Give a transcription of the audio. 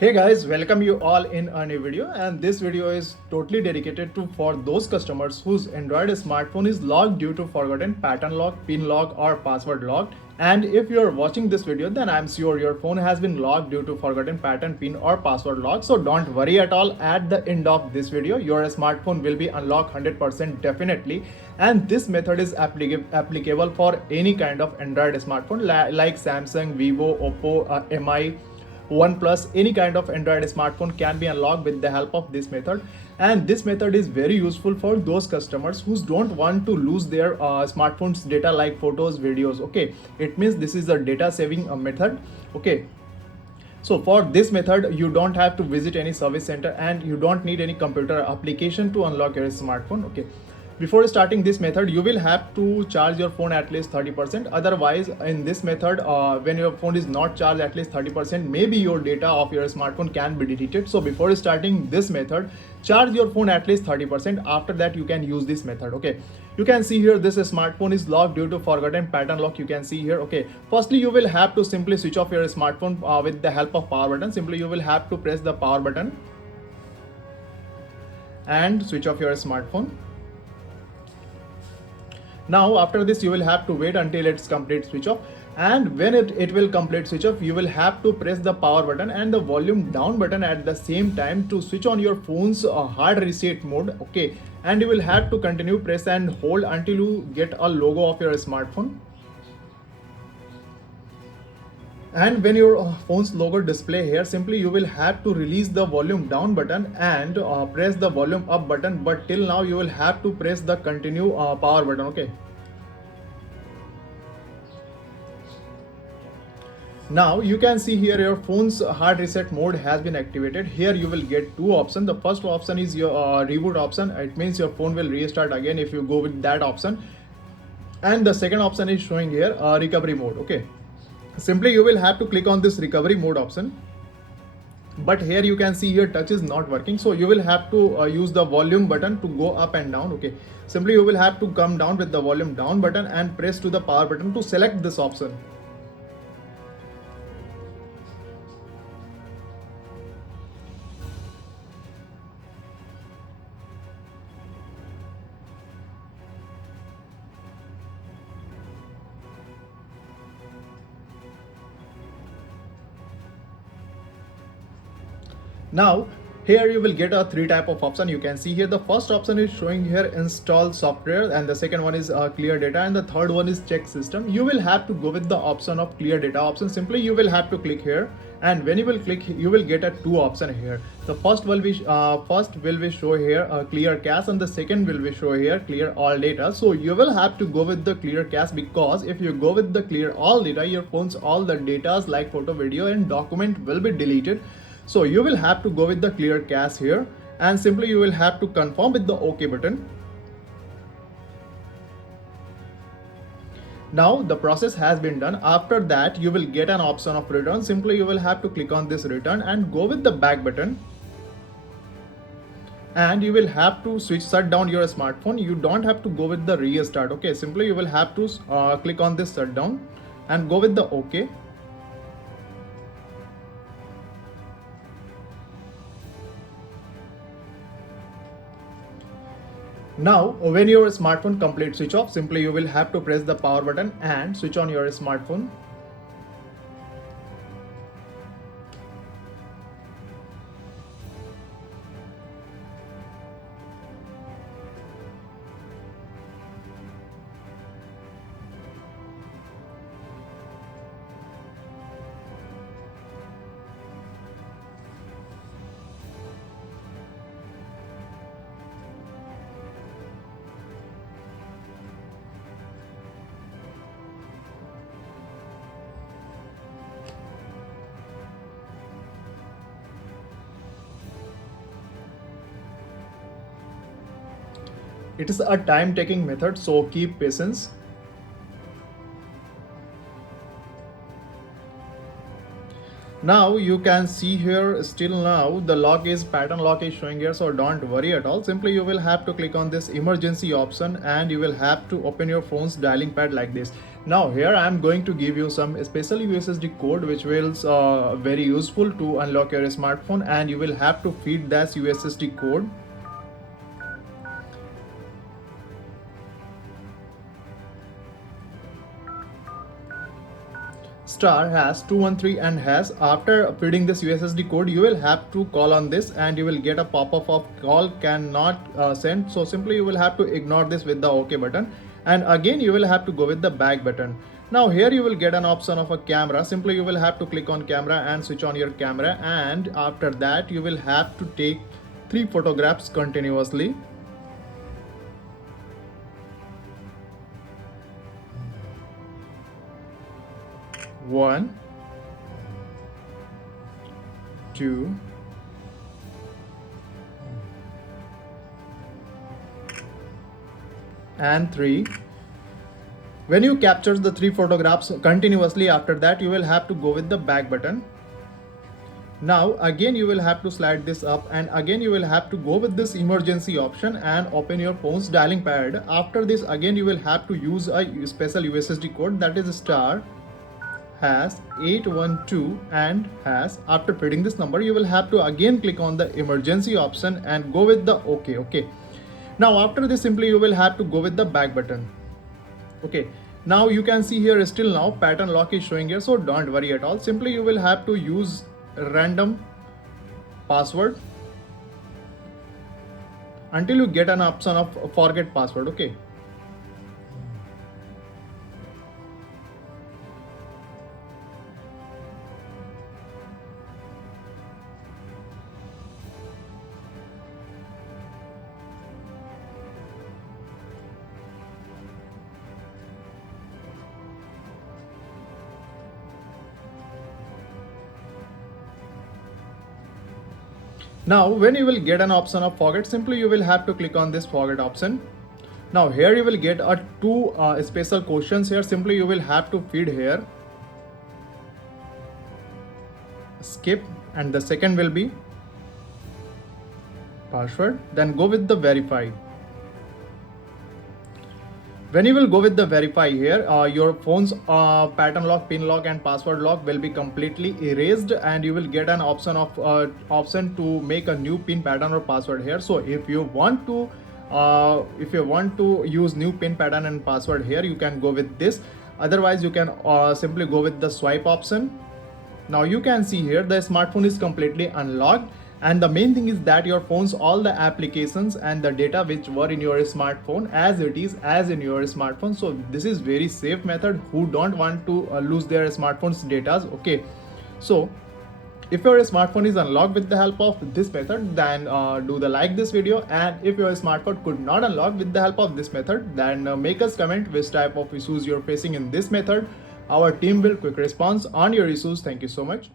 Hey guys, welcome you all in a new video, and this video is totally dedicated to for those customers whose Android smartphone is locked due to forgotten pattern lock, pin lock or password locked. And if you're watching this video, then I'm sure your phone has been locked due to forgotten pattern, pin or password lock. So don't worry at all. At the end of this video, your smartphone will be unlocked 100% definitely. And this method is applicable for any kind of Android smartphone like Samsung, Vivo, Oppo, MI, OnePlus, any kind of Android smartphone can be unlocked with the help of this method. And this method is very useful for those customers who don't want to lose their smartphone's data like photos, videos. Okay, it means this is a data saving method. Okay, so for this method, you don't have to visit any service center and you don't need any computer application to unlock your smartphone. Okay. Before starting this method, you will have to charge your phone at least 30%. Otherwise, in this method, when your phone is not charged at least 30%, maybe your data of your smartphone can be deleted. So before starting this method, charge your phone at least 30%. After that, you can use this method. Okay. You can see here this smartphone is locked due to forgotten pattern lock. You can see here. Okay. Firstly, you will have to simply switch off your smartphone with the help of power button. Simply, you will have to press the power button and switch off your smartphone. Now after this, you will have to wait until it's complete switch off, and when it will complete switch off, you will have to press the power button and the volume down button at the same time to switch on your phone's hard reset mode. Okay, and you will have to continue press and hold until you get a logo of your smartphone. And when your phone's logo display here, simply you will have to release the volume down button and press the volume up button, but till now you will have to press the continue power button. Okay, now you can see here your phone's hard reset mode has been activated. Here you will get two options. The first option is your reboot option. It means your phone will restart again if you go with that option. And the second option is showing here recovery mode. Okay, simply you will have to click on this recovery mode option, but here you can see here touch is not working, so you will have to use the volume button to go up and down. Okay, simply you will have to come down with the volume down button and press to the power button to select this option. Now here you will get a three type of option. You can see here the first option is showing here install software, and the second one is clear data, and the third one is check system. You will have to go with the option of clear data option. Simply you will have to click here, and when you will click, you will get a two option here. The first will be show here clear cache, and the second will be show here clear all data. So you will have to go with the clear cache, because if you go with the clear all data, your phone's all the data like photo, video and document will be deleted. So you will have to go with the clear cache here, and simply you will have to confirm with the OK button. Now the process has been done. After that, you will get an option of return. Simply you will have to click on this return and go with the back button, and you will have to shut down your smartphone. You don't have to go with the restart. Okay, simply you will have to click on this shutdown and go with the OK. Now, when your smartphone complete switch off, simply you will have to press the power button and switch on your smartphone. It is a time taking method, so keep patience. Now you can see here still now the lock is pattern lock is showing here, so don't worry at all. Simply you will have to click on this emergency option and you will have to open your phone's dialing pad like this. Now here I am going to give you some special USSD code which will very useful to unlock your smartphone, and you will have to feed that USSD code. *#213 and hash. After feeding this USSD code, you will have to call on this and you will get a pop-up of call cannot send. So simply you will have to ignore this with the OK button, and again you will have to go with the back button. Now here you will get an option of a camera. Simply you will have to click on camera and switch on your camera, and after that you will have to take 3 photographs continuously. One, two, and 3. When you capture the 3 photographs continuously, after that you will have to go with the back button. Now again you will have to slide this up, and again you will have to go with this emergency option and open your phone's dialing pad. After this again you will have to use a special USSD code, that is *#812 and hash. After feeding this number you will have to again click on the emergency option and go with the OK. Now after this simply you will have to go with the back button. Okay, now you can see here still now pattern lock is showing here, so don't worry at all. Simply you will have to use random password until you get an option of forget password. Okay. Now when you will get an option of forget, simply you will have to click on this forget option. Now here you will get a 2 special questions here. Simply you will have to feed here skip, and the second will be password, then go with the verify. When you will go with the verify here, your phone's pattern lock, pin lock and password lock will be completely erased, and you will get an option of option to make a new pin, pattern or password here. So if you want to use new pin, pattern and password here, you can go with this. Otherwise you can simply go with the swipe option. Now you can see here the smartphone is completely unlocked, and the main thing is that your phone's all the applications and the data which were in your smartphone as it is as in your smartphone. So this is very safe method who don't want to lose their smartphone's data. Okay, so if your smartphone is unlocked with the help of this method, then do the like this video, and if your smartphone could not unlock with the help of this method, then make us comment which type of issues you're facing in this method. Our team will quick response on your issues. Thank you so much.